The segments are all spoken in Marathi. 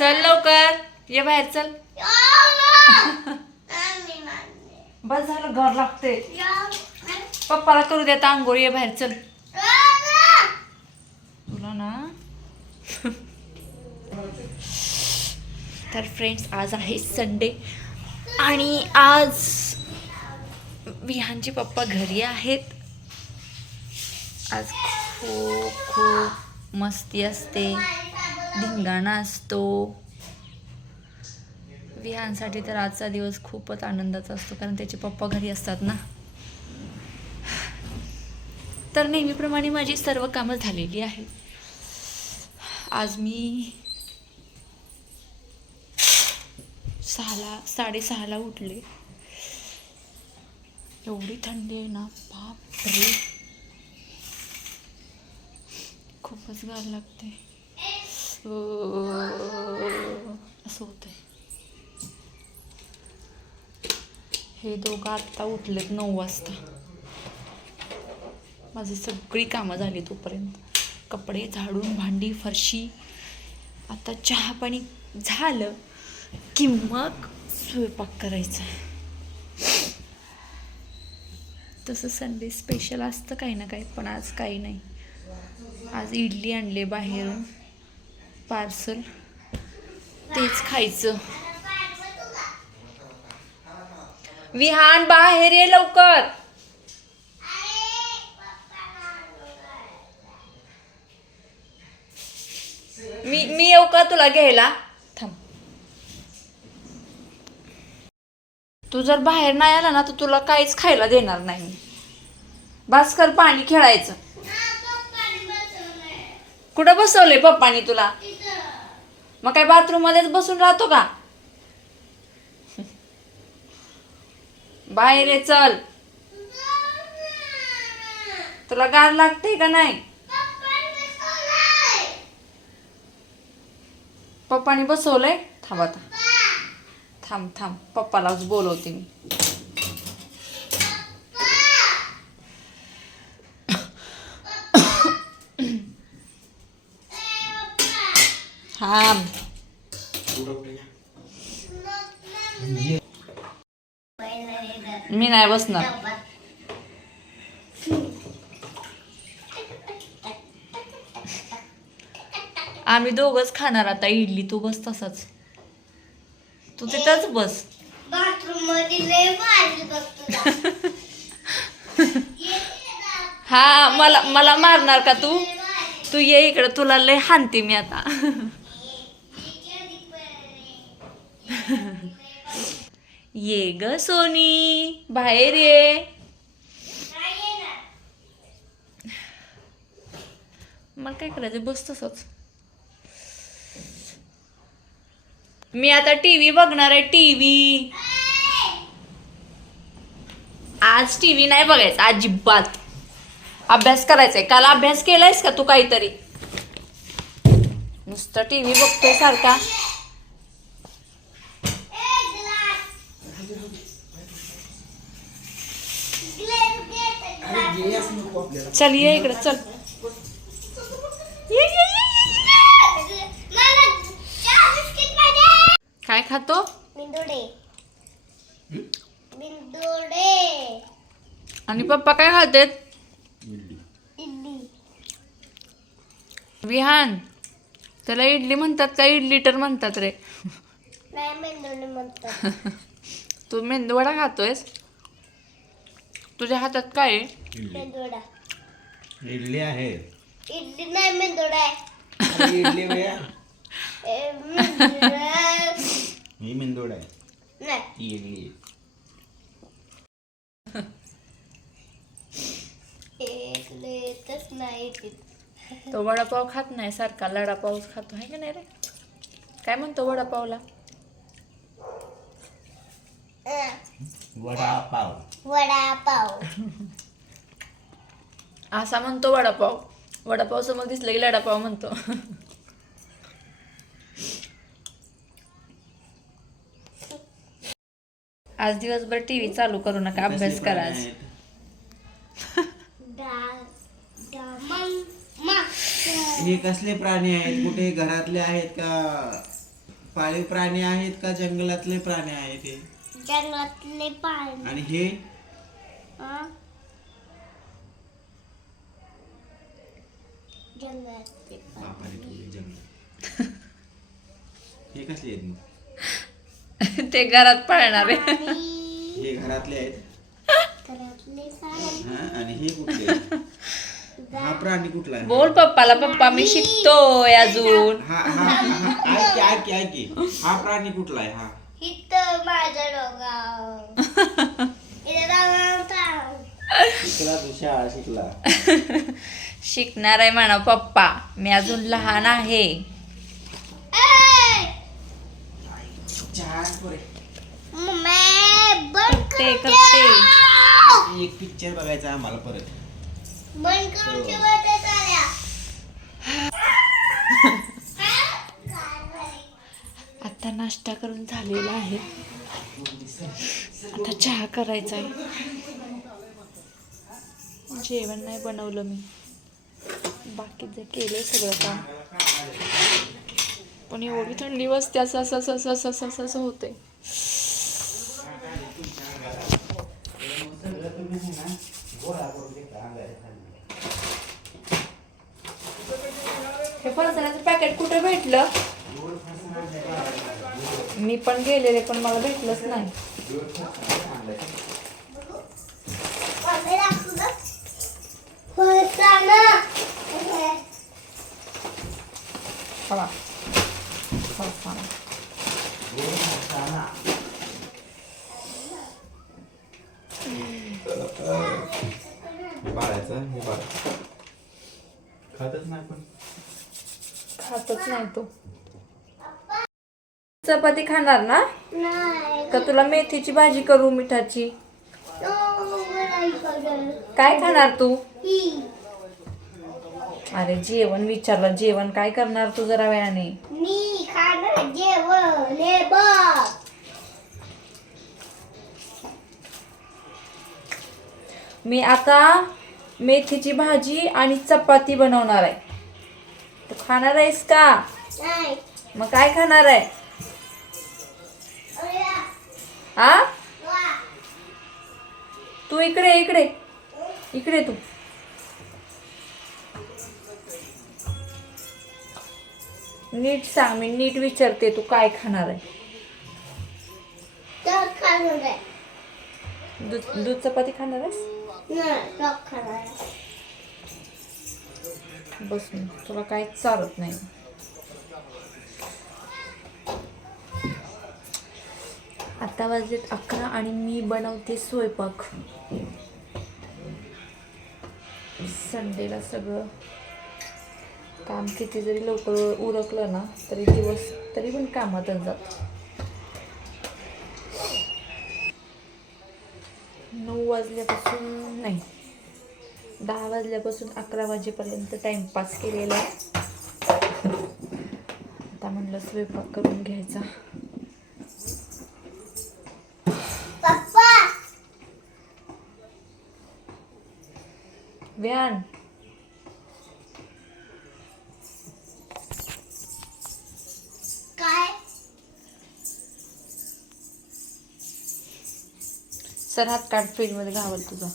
चल लवकर ये बाहेर चल. बस झालं घर लागते. पप्पाला करू देता आंघोळ ये बाहेर चल. तुला ना. तर फ्रेंड्स आज आहे संडे आणि आज विहानचे पप्पा घरी आहेत. आज खूप खूप मस्ती असते, धिंगाणा असतो. विहानसाठी तर आजचा दिवस खूपच आनंदाचा असतो कारण त्याचे पप्पा घरी असतात ना. तर नेहमीप्रमाणे माझी सर्व कामं झालेली आहेत. आज मी 6:30 उठले. एवढी थंडी आहे ना, बापरे, खूपच गार लागते. असं होतंय. हे दोघं आत्ता उठलेत 9 वाजता. माझी सगळी कामं झाली तोपर्यंत. कपडे झाडून, भांडी, फरशी. आता चहा पाणी झालं की मग स्वयंपाक करायचा. तसं संडे स्पेशल असतं काही ना काही, पण आज काही नाही. आज इडली आणले बाहेरून पार्सल, तेच खायचं. विहान बाहेर ये लवकर. मी येऊ का तुला घ्यायला? थांब. तू जर बाहेर नाही आला ना तर तुला काहीच खायला देणार नाही मी. बस कर, पाणी खेळायचं. कुठं बसवलंय पप्पानी तुला? मग काय बाथरूम मध्येच बसून राहतो का? बाहेर ये चल. तुला गार लागते का नाही? पप्पानी बसवलंय. थांब आता, थांब पप्पालाच बोलवते मी. थांब. मी नाही बसणार. आम्ही दोघंच खाणार आता इडली. तू बस तसाच, तू तिथंच बस. हा, मला मारणार का तू? तू ये इकडे, तुला लय हानते मी आता. ये ग सोनी, बाहेर ये. मला काय करायचं, बस तसंच. मी आता टीव्ही बघणार आहे. टीव्ही आज टीव्ही नाही बघायचा अजिबात. अभ्यास करायचाय. काल अभ्यास केलायस का तू काहीतरी? नुसतं टीव्ही बघतोय सारखा. चल ये इकडे चल. काय खातो? आणि पप्पा काय खातेत? विहान, त्याला इडली म्हणतात का इडली तर म्हणतात रे? तू मेंदूवडा खातोयस? तुझ्या हातात काय आहे? मेंदूवडा. इडली आहे. इडली नाही, मेंदूवडा आहे. इडली भैया, मेंदूवडा ही मेंदूड आहे. नाही. ही इडली आहे. एक लेतच नाही. तो वडापाव खात नाही, सारखा लडापावच खातो आहे का नाही रे? काय म्हणतो वडापावला? वडापाव. वडापाव. असा म्हणतो वडापाव. वडापाव समोर दिसलं की लडापाव म्हणतो. आज दिवसभर टीव्ही चालू करू नका, अभ्यास करा आज. हे कसले प्राणी आहेत? कुठे घरातले आहेत का पाळीव प्राणी आहेत का जंगलातले प्राणी आहेत हे? जंगलातले पाणी आणि हे जंगलातले बापाने पाणी ठेवले जंगलात. हे कसले आहेत मग? ते घरात पाळणारे. हे घरातले आहेत घरातले पाणी हा आणि हे कुठले आहेत? हा प्राणी कुठला आहे? बोल पप्पाला, पप्पा मी शिकतोय अजून. हा हा हा ऐकी हा प्राणी कुठला आहे? हा इथं माझ्या डोंगाव इथे जाऊन शिकला तू शाळा शिकला. शिकणार आहे म्हणा पप्पा, मी अजून लहान आहे. छान पोरे. करते करते. एक पिक्चर बघायचा आम्हाला परत. बंद करून ठेवायचं साऱ्या. आता नाश्ता करून झालेला आहे, आता चहा करायचा आहे. जेवण नाही बनवलं मी, बाकीचं केलंय सगळं काम, पण एवढी थंडी वाजते असं असं असं असं असं असं असं होतंय. हे फरसाण्याचं पॅकेट कुठे भेटलं? मी पण गेलेले पण मला भेटलंच नाही. मला दाखवलं. फरसाणा. हवा फरसाणा. बाळाचं हे बाळ खातच नाही पण. खातच नाही तो. चपाती खाणार ना? नाही. का तुला मेथीची भाजी करू मिठाची? नाही खाणार. काय खाणार तू? ही. अरे जेवण विचारलं, जेवण काय करणार तू जरा वेळाने? मी खाणार जेवण. हे बघ. मी आता मेथीची भाजी आणि चपाती बनवणार आहे. तू खाणार आहेस का? नाही. मग काय खाणार आहे? आ? तू इकडे इकडे इकडे तू. नीट सांग, मी नीट विचारते, तू काय खाणार आहे? तर खाणार आहे. दूध चपाती खाणार आहेस? नाही, तर खाणार आहे. बस मी तुला काहीच चालत नाही. आता वाजलेत 11 आणि मी बनवते स्वयंपाक. संडेला सगळं काम किती जरी लवकर उरकलं ना तरी दिवस तरी पण कामातच जात. 9 वाजल्यापासून नाही 10 वाजल्यापासून 11 वाजेपर्यंत टाइमपास केलेला आहे. आता म्हणलं स्वयंपाक करून घ्यायचा. पप्पा. व्यान काय? सर हात काढ, फ्रीज मध्ये घावल तुझा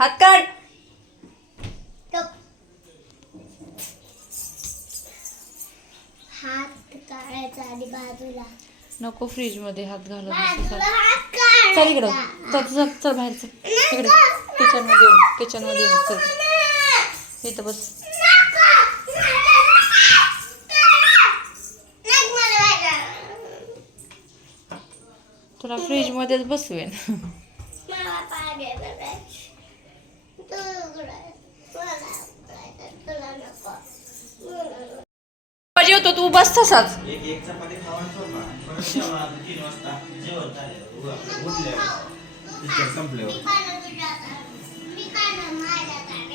हात काढ. हात काढायचा आणि बाजूला नको फ्रीज मध्ये हात घालत बाजूला हात चल इकडं, काढायचा. चल चल चल बाहेर चल. इकडे किचन मध्ये येऊ, किचन मध्ये येऊ. चल इथं बस. तुला फ्रीज मध्येच बसवेन. जेवतो तू बस तसाच. एक चपाती खावा आणि झोपा. परत जेवा, 3 वाजता जेवण झालं. उठल्यावर पिक्चर संपल्यावर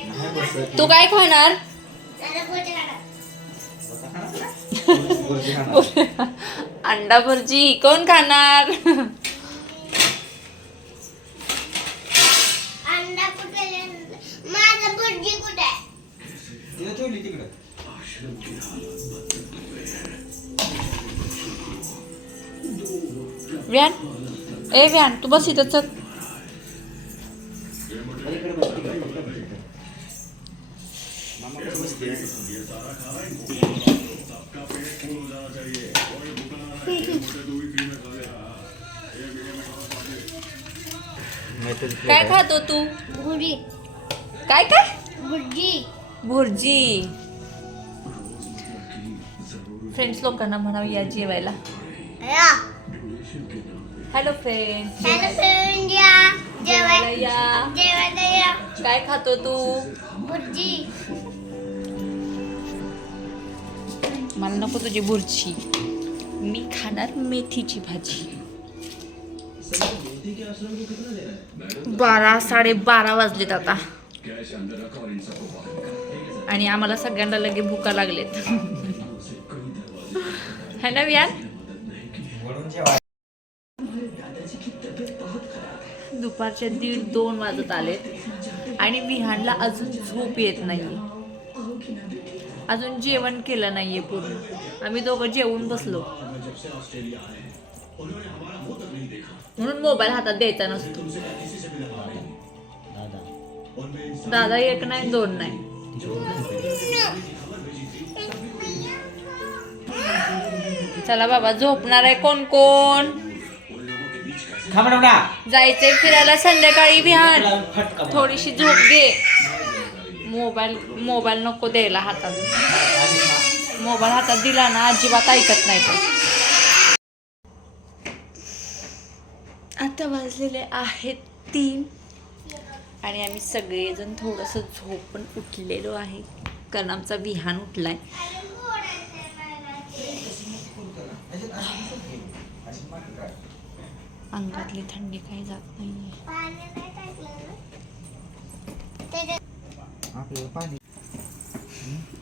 नाही बसत. तू काय खाणार? बुर्जी खाणार. अंडा भुर्जी कोण खाणार? अंडा कुठे? माझा भुर्जी कुठे? तिथं ठेवली तिकडं. व्यान ए व्यान तू बस इथं चल. काय खातो तू? भुर्जी काय काय? भुर्जी भुर्जी. फ्रेंड्स लोकांना म्हणावं या जेवायला. या हॅलो फ्रेंड्स, हॅलो फ्रेंड या जेवायला या. जेवायला या काय खातो तू? भुर्जी मला नको तुझी भुर्जी, मी खाणार मेथीची भाजी. 12:30 वाजलेत आता आणि आम्हाला सगळ्यांना लगे भुका लागलेत. है ना वियान? दुपारच्या 1:30-2 वाजत आलेत आणि विहानला अजून झोप येत नाहीये. अजून जेवण केलं नाहीये पूर्ण. आम्ही दोघं जेवून बसलो म्हणून मोबाईल हातात द्यायचा नसतो. दादा 1 नाही 2 नाही. चला बाबा, झोपणार आहे कोण कोण? जायचंय फिरायला संध्याकाळी. विहान थोडीशी झोप घे. मोबाईल नको द्यायला हातात. मोबाईल हातात दिला ना अजिबात ऐकत नाही तो. आता वाजलेले आहेत 3 आणि आम्ही सगळेजण थोडंसं झोपून उठलेलो आहे कारण आमचा विहान उठलाय. अंगातली थंडी काही जात नाहीये.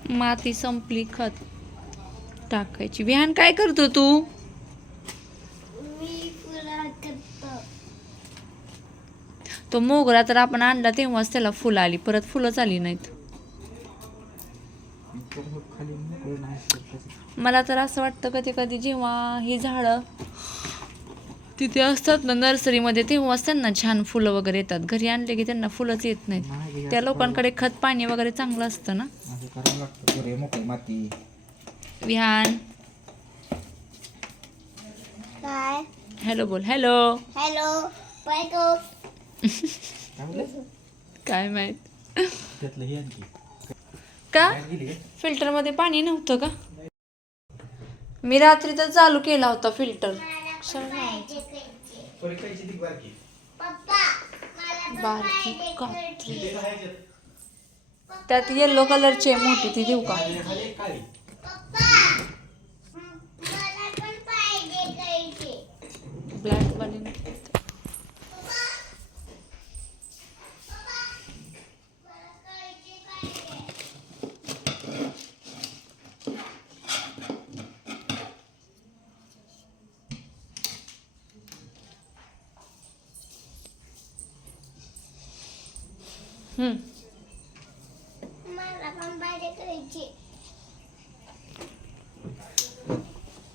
माती संपली, खत टाकायची. विहान काय करतो तू? तो मोगरा तर आपण आणला तेव्हाच त्याला फुलं आली, परत फुलंच आली नाहीत. मला तर असं वाटतं कधी कधी जेव्हा ही झाडं तिथे असतात ना नर्सरीमध्ये तेव्हाच त्यांना छान फुलं वगैरे येतात. घरी आणले की त्यांना फुलंच येत नाहीत. त्या लोकांकडे खत पाणी वगैरे चांगलं असतं ना. विहान काय हॅलो बोल. हॅलो हॅलो बायको काय माहित का फिल्टर मध्ये पाणी नव्हतं का? मी रात्री तर चालू केला होता फिल्टर. बारकी कात्री त्यात येलो कलरची मोठी, ती देऊ का? ब्लॅक वाली मला पण भाजी करायची.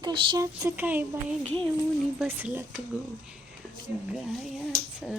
कशाच काय बाय घेऊन बसला तू गायाचं.